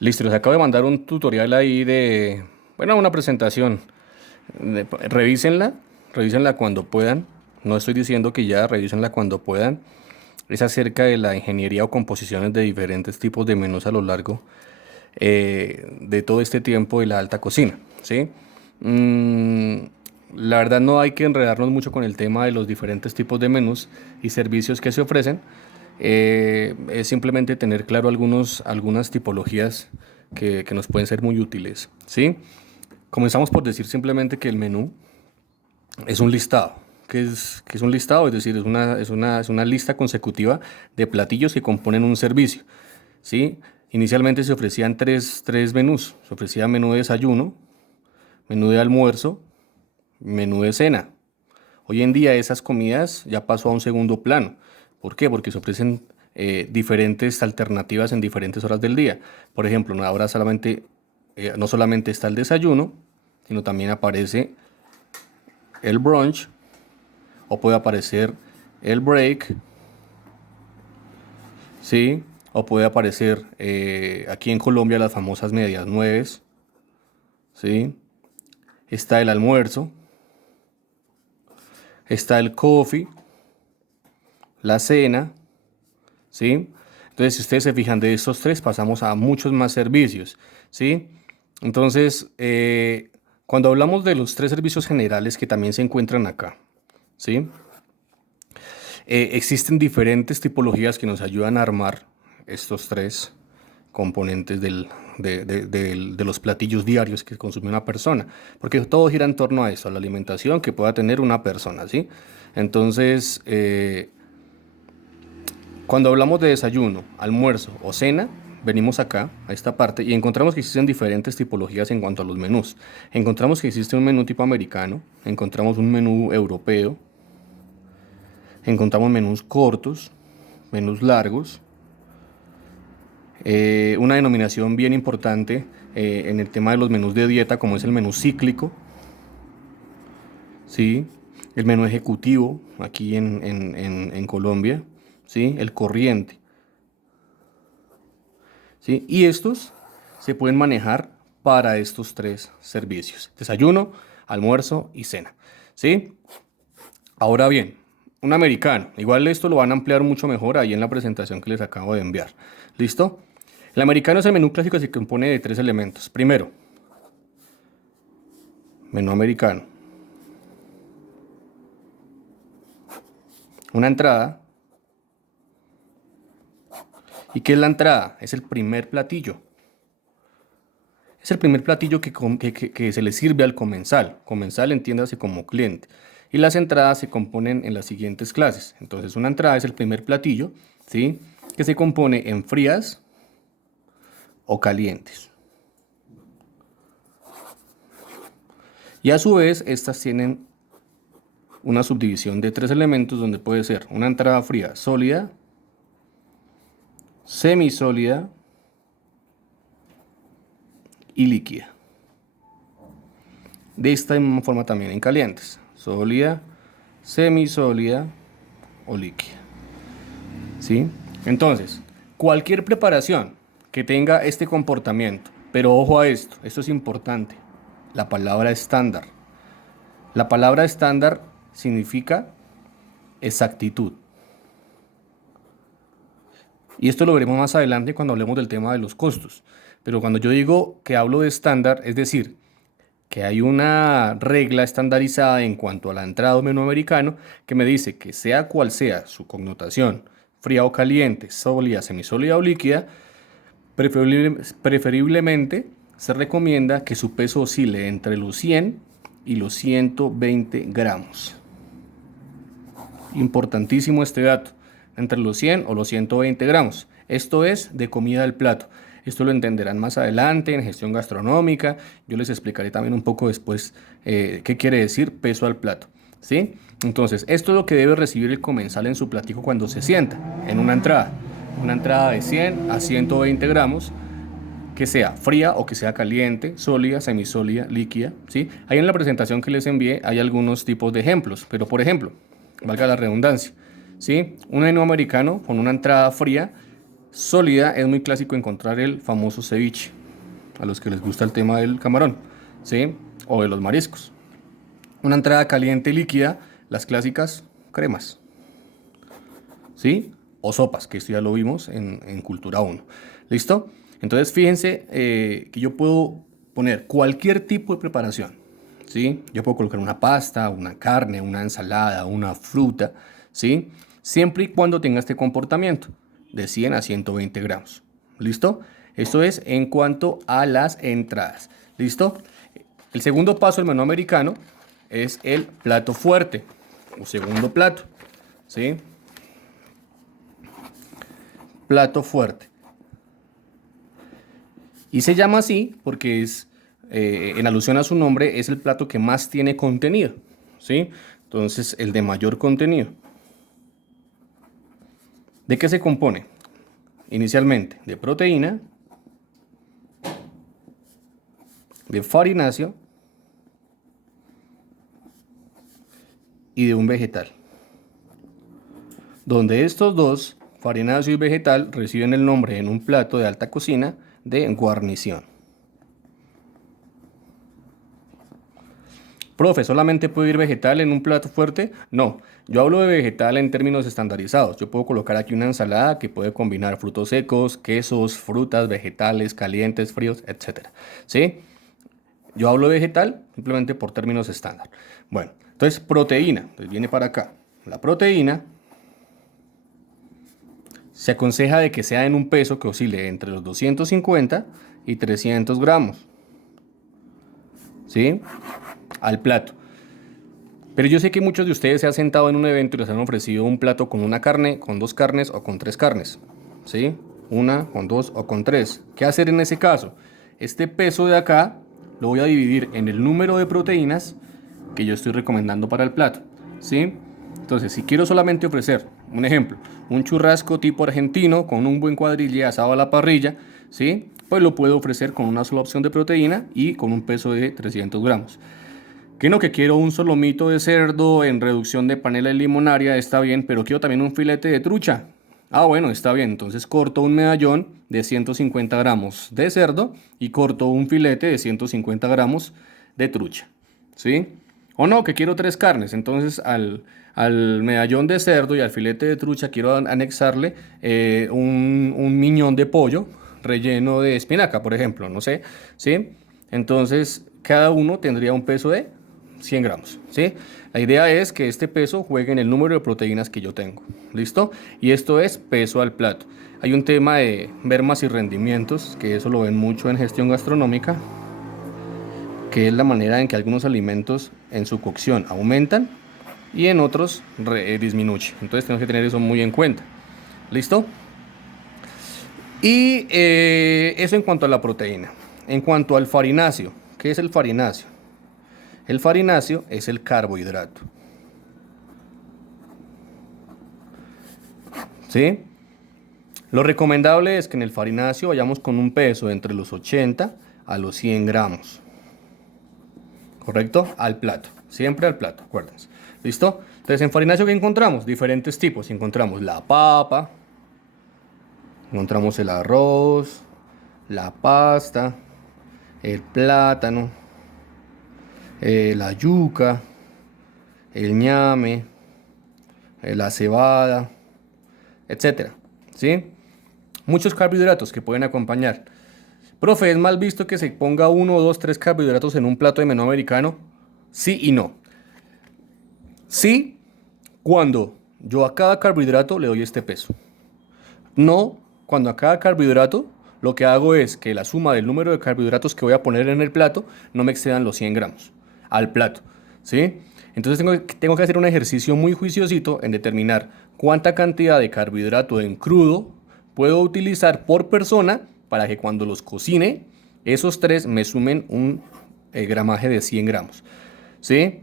Listo, les acabo de mandar un tutorial ahí bueno, una presentación. Revísenla, revísenla cuando puedan. No estoy diciendo que ya, revísenla cuando puedan. Es acerca de la ingeniería o composiciones de diferentes tipos de menús a lo largo de todo este tiempo de la alta cocina, ¿sí? Mm, la verdad no hay que enredarnos mucho con el tema de los diferentes tipos de menús y servicios que se ofrecen. Es simplemente tener claro algunas tipologías que nos pueden ser muy útiles, ¿sí? Comenzamos por decir simplemente que el menú es un listado. ¿Qué es un listado? Es decir, es una lista consecutiva de platillos que componen un servicio, ¿sí? Inicialmente se ofrecían tres menús. Se ofrecía menú de desayuno, menú de almuerzo, menú de cena. Hoy en día esas comidas ya pasó a un segundo plano. ¿Por qué? Porque se ofrecen diferentes alternativas en diferentes horas del día. Por ejemplo, ahora no solamente está el desayuno, sino también aparece el brunch o puede aparecer el break, ¿sí? O puede aparecer aquí en Colombia las famosas medias nueves, ¿sí? Está el almuerzo, está el coffee, la cena, ¿sí? Entonces, si ustedes se fijan, de estos tres pasamos a muchos más servicios, ¿sí? Entonces, cuando hablamos de los tres servicios generales que también se encuentran acá, ¿sí? Existen diferentes tipologías que nos ayudan a armar estos tres componentes de los platillos diarios que consume una persona, porque todo gira en torno a eso, a la alimentación que pueda tener una persona, ¿sí? Entonces, cuando hablamos de desayuno, almuerzo o cena, venimos acá, a esta parte, y encontramos que existen diferentes tipologías en cuanto a los menús. Encontramos que existe un menú tipo americano, encontramos un menú europeo, encontramos menús cortos, menús largos. Una denominación bien importante en el tema de los menús de dieta, como es el menú cíclico, ¿sí? El menú ejecutivo, aquí en Colombia, ¿sí? El corriente, ¿sí? Y estos se pueden manejar para estos tres servicios: desayuno, almuerzo y cena, ¿sí? Ahora bien, un americano, igual esto lo van a ampliar mucho mejor ahí en la presentación que les acabo de enviar. ¿Listo? El americano es el menú clásico, que se compone de tres elementos. Primero, menú americano. Una entrada. ¿Y qué es la entrada? Es el primer platillo. Es el primer platillo que se le sirve al comensal. Comensal, entiéndase como cliente. Y las entradas se componen en las siguientes clases. Entonces, una entrada es el primer platillo, ¿sí? Que se compone en frías o calientes. Y a su vez, estas tienen una subdivisión de tres elementos, donde puede ser una entrada fría sólida, semisólida y líquida. De esta misma forma también en calientes: sólida, semisólida o líquida, ¿sí? Entonces, cualquier preparación que tenga este comportamiento, pero ojo a esto es importante: la palabra estándar. La palabra estándar significa exactitud. Y esto lo veremos más adelante cuando hablemos del tema de los costos. Pero cuando yo digo que hablo de estándar, es decir, que hay una regla estandarizada en cuanto a la entrada o menú americano que me dice que, sea cual sea su connotación, fría o caliente, sólida, semisólida o líquida, preferiblemente se recomienda que su peso oscile entre los 100 y los 120 gramos. Importantísimo este dato: entre los 100 o los 120 gramos. Esto es de comida del plato. Esto lo entenderán más adelante en gestión gastronómica. Yo les explicaré también un poco después qué quiere decir peso al plato, ¿sí? Entonces, esto es lo que debe recibir el comensal en su platico cuando se sienta en una entrada. Una entrada de 100 a 120 gramos, que sea fría o que sea caliente, sólida, semisólida, líquida, ¿sí? Ahí en la presentación que les envié hay algunos tipos de ejemplos, pero por ejemplo, valga la redundancia, ¿sí? Un menú americano con una entrada fría sólida, es muy clásico encontrar el famoso ceviche, a los que les gusta el tema del camarón, ¿sí? O de los mariscos. Una entrada caliente líquida, las clásicas cremas, ¿sí? O sopas, que esto ya lo vimos en Cultura 1. ¿Listo? Entonces fíjense que yo puedo poner cualquier tipo de preparación, ¿sí? Yo puedo colocar una pasta, una carne, una ensalada, una fruta, ¿sí? Siempre y cuando tenga este comportamiento de 100 a 120 gramos. ¿Listo? Esto es en cuanto a las entradas. ¿Listo? El segundo paso del menú americano es el plato fuerte o segundo plato, ¿sí? Plato fuerte. Y se llama así porque es, en alusión a su nombre, es el plato que más tiene contenido, ¿sí? Entonces, el de mayor contenido. ¿De qué se compone? Inicialmente, de proteína, de farináceo y de un vegetal. Donde estos dos, farináceo y vegetal, reciben el nombre en un plato de alta cocina de guarnición. Profe, ¿solamente puedo ir vegetal en un plato fuerte? No, yo hablo de vegetal en términos estandarizados. Yo puedo colocar aquí una ensalada que puede combinar frutos secos, quesos, frutas, vegetales, calientes, fríos, etc. ¿Sí? Yo hablo de vegetal simplemente por términos estándar. Bueno, entonces proteína, entonces viene para acá. La proteína se aconseja de que sea en un peso que oscile entre los 250 y 300 gramos. ¿Sí? Al plato. Pero yo sé que muchos de ustedes se han sentado en un evento y les han ofrecido un plato con una carne, con dos carnes o con tres carnes. ¿Sí? Una, con dos o con tres. ¿Qué hacer en ese caso? Este peso de acá lo voy a dividir en el número de proteínas que yo estoy recomendando para el plato. ¿Sí? Entonces, si quiero solamente ofrecer, un ejemplo, un churrasco tipo argentino con un buen cuadrille asado a la parrilla, ¿sí? Pues lo puedo ofrecer con una sola opción de proteína y con un peso de 300 gramos. Que no, que quiero un solomito de cerdo en reducción de panela y limonaria, está bien, pero quiero también un filete de trucha. Ah, bueno, está bien, entonces corto un medallón de 150 gramos de cerdo y corto un filete de 150 gramos de trucha, ¿sí? O no, que quiero tres carnes, entonces al medallón de cerdo y al filete de trucha quiero anexarle un miñón de pollo relleno de espinaca, por ejemplo, no sé, ¿sí? Entonces cada uno tendría un peso de 100 gramos, ¿sí? La idea es que este peso juegue en el número de proteínas que yo tengo, ¿listo? Y esto es peso al plato. Hay un tema de mermas y rendimientos, que eso lo ven mucho en gestión gastronómica, que es la manera en que algunos alimentos en su cocción aumentan y en otros disminuyen. Entonces tenemos que tener eso muy en cuenta, ¿listo? Y eso en cuanto a la proteína. En cuanto al farináceo, ¿qué es el farináceo? El farináceo es el carbohidrato. ¿Sí? Lo recomendable es que en el farináceo vayamos con un peso entre los 80 a los 100 gramos. ¿Correcto? Al plato. Siempre al plato, acuérdense. ¿Listo? Entonces, en farináceo, ¿qué encontramos? Diferentes tipos. Encontramos la papa, encontramos el arroz, la pasta, el plátano, la yuca, el ñame, la cebada, etcétera, ¿sí? Muchos carbohidratos que pueden acompañar. Profe, ¿es mal visto que se ponga uno, dos, tres carbohidratos en un plato de menú americano? Sí y no. Sí, cuando yo a cada carbohidrato le doy este peso. No, cuando a cada carbohidrato lo que hago es que la suma del número de carbohidratos que voy a poner en el plato no me excedan los 100 gramos al plato, ¿sí? Entonces tengo que hacer un ejercicio muy juiciosito en determinar cuánta cantidad de carbohidrato en crudo puedo utilizar por persona para que cuando los cocine, esos tres me sumen un gramaje de 100 gramos, ¿sí?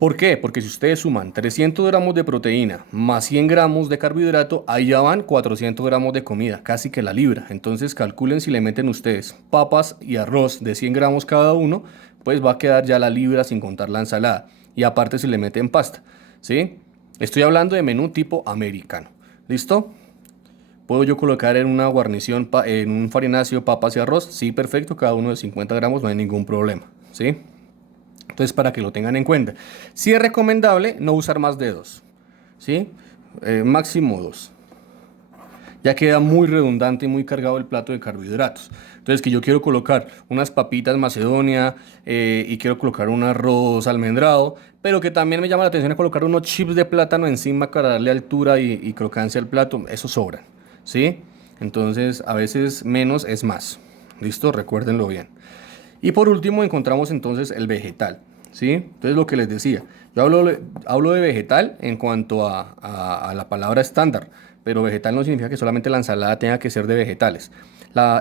¿Por qué? Porque si ustedes suman 300 gramos de proteína más 100 gramos de carbohidrato, ahí ya van 400 gramos de comida, casi que la libra. Entonces calculen si le meten ustedes papas y arroz de 100 gramos cada uno, pues va a quedar ya la libra sin contar la ensalada. Y aparte si le meten pasta, ¿sí? Estoy hablando de menú tipo americano. ¿Listo? ¿Puedo yo colocar en una guarnición, en un farináceo, papas y arroz? Sí, perfecto, cada uno de 50 gramos, no hay ningún problema, ¿sí? Entonces, para que lo tengan en cuenta. Sí es recomendable no usar más dedos, ¿sí? Máximo dos. Ya queda muy redundante y muy cargado el plato de carbohidratos. Entonces, que yo quiero colocar unas papitas macedonia y quiero colocar un arroz almendrado, pero que también me llama la atención colocar unos chips de plátano encima para darle altura y crocancia al plato, eso sobra, ¿sí? Entonces, a veces menos es más. ¿Listo? Recuérdenlo bien. Y por último encontramos entonces el vegetal, ¿sí? Entonces lo que les decía, yo hablo de vegetal en cuanto a la palabra estándar, pero vegetal no significa que solamente la ensalada tenga que ser de vegetales.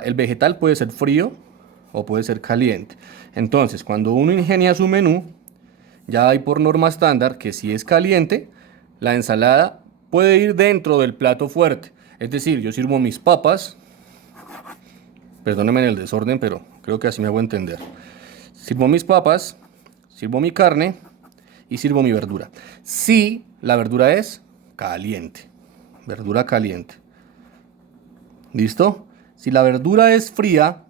El vegetal puede ser frío o puede ser caliente. Entonces, cuando uno ingenia su menú, ya hay por norma estándar que si es caliente, la ensalada puede ir dentro del plato fuerte. Es decir, yo sirvo mis papas, perdónenme en el desorden, pero creo que así me hago entender. Sirvo mis papas, sirvo mi carne y sirvo mi verdura. Si la verdura es caliente, verdura caliente. ¿Listo? Si la verdura es fría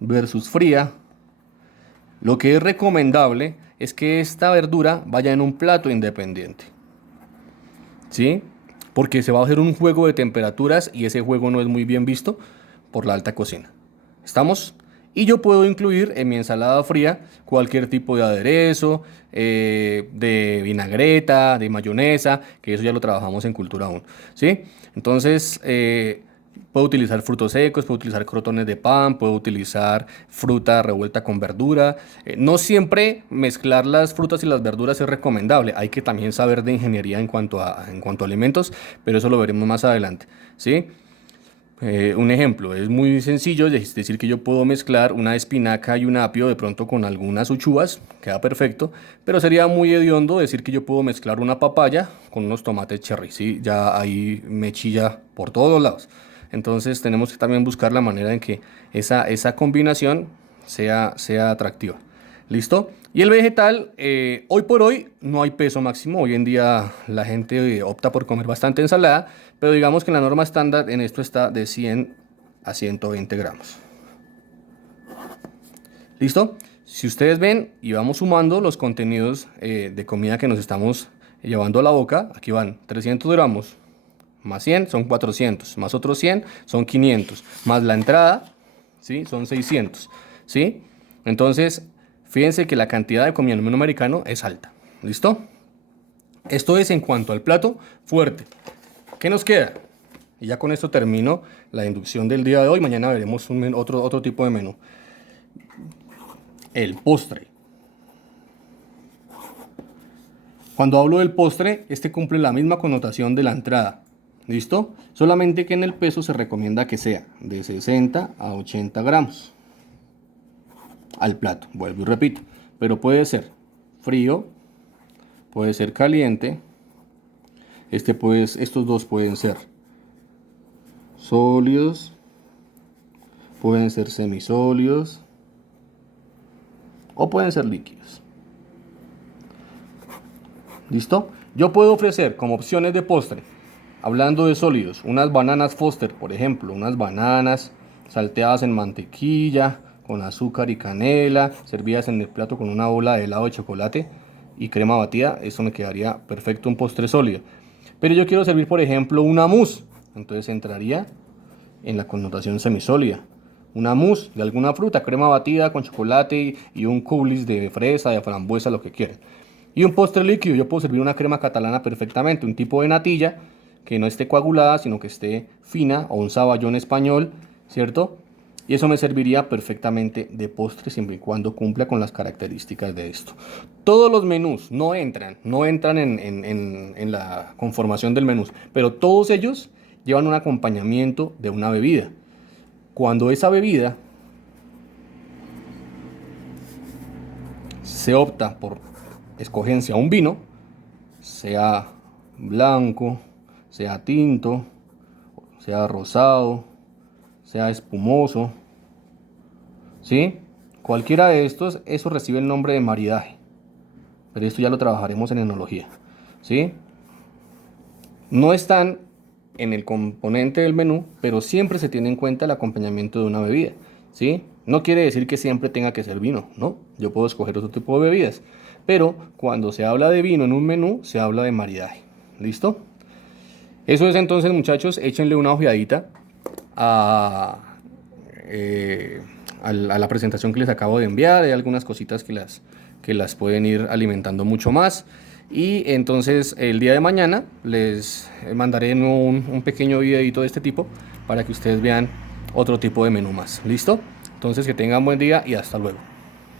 versus fría, lo que es recomendable es que esta verdura vaya en un plato independiente. ¿Sí? Porque se va a hacer un juego de temperaturas y ese juego no es muy bien visto por la alta cocina. ¿Estamos? Y yo puedo incluir en mi ensalada fría cualquier tipo de aderezo, de vinagreta, de mayonesa, que eso ya lo trabajamos en Cultura 1, ¿sí? Entonces, puedo utilizar frutos secos, puedo utilizar crotones de pan, puedo utilizar fruta revuelta con verdura. No siempre mezclar las frutas y las verduras es recomendable. Hay que también saber de ingeniería en cuanto a alimentos, pero eso lo veremos más adelante, ¿sí? Un ejemplo, es muy sencillo, es decir que yo puedo mezclar una espinaca y un apio de pronto con algunas uchuvas, queda perfecto, pero sería muy hediondo decir que yo puedo mezclar una papaya con unos tomates cherry, ¿sí? Ya ahí me chilla por todos lados. Entonces tenemos que también buscar la manera en que esa combinación sea atractiva. ¿Listo? Y el vegetal, hoy por hoy no hay peso máximo. Hoy en día la gente opta por comer bastante ensalada, pero digamos que la norma estándar en esto está de 100 a 120 gramos. ¿Listo? Si ustedes ven y vamos sumando los contenidos de comida que nos estamos llevando a la boca, aquí van 300 gramos, más 100 son 400, más otros 100 son 500, más la entrada, ¿sí? Son 600, ¿sí? Entonces, fíjense que la cantidad de comida en el menú americano es alta, ¿listo? Esto es en cuanto al plato fuerte. ¿Qué nos queda? Y ya con esto termino la inducción del día de hoy. Mañana veremos otro tipo de menú. El postre. Cuando hablo del postre, este cumple la misma connotación de la entrada. ¿Listo? Solamente que en el peso se recomienda que sea de 60 a 80 gramos al plato. Vuelvo y repito. Pero puede ser frío, puede ser caliente. Estos dos pueden ser sólidos, pueden ser semisólidos o pueden ser líquidos. ¿Listo? Yo puedo ofrecer como opciones de postre, hablando de sólidos, unas bananas Foster, por ejemplo, unas bananas salteadas en mantequilla, con azúcar y canela, servidas en el plato con una bola de helado de chocolate y crema batida. Eso me quedaría perfecto, un postre sólido. Pero yo quiero servir, por ejemplo, una mousse, entonces entraría en la connotación semisólida. Una mousse de alguna fruta, crema batida con chocolate y un coulis de fresa, de frambuesa, lo que quieran. Y un postre líquido, yo puedo servir una crema catalana perfectamente, un tipo de natilla que no esté coagulada, sino que esté fina, o un saballón español, ¿cierto? Y eso me serviría perfectamente de postre siempre y cuando cumpla con las características de esto. Todos los menús no entran en la conformación del menú, pero todos ellos llevan un acompañamiento de una bebida. Cuando esa bebida se opta por escogencia un vino, sea blanco, sea tinto, sea rosado, sea espumoso, ¿sí? Cualquiera de estos, eso recibe el nombre de maridaje, pero esto ya lo trabajaremos en enología, ¿sí? No están en el componente del menú, pero siempre se tiene en cuenta el acompañamiento de una bebida, ¿sí? No quiere decir que siempre tenga que ser vino, ¿no? Yo puedo escoger otro tipo de bebidas, pero cuando se habla de vino en un menú, se habla de maridaje, ¿listo? Eso es entonces, muchachos, échenle una ojeadita a, eh, a la presentación que les acabo de enviar. Hay algunas cositas que las pueden ir alimentando mucho más. Y entonces el día de mañana les mandaré un pequeño videito de este tipo para que ustedes vean otro tipo de menú más. ¿Listo? Entonces que tengan buen día y hasta luego.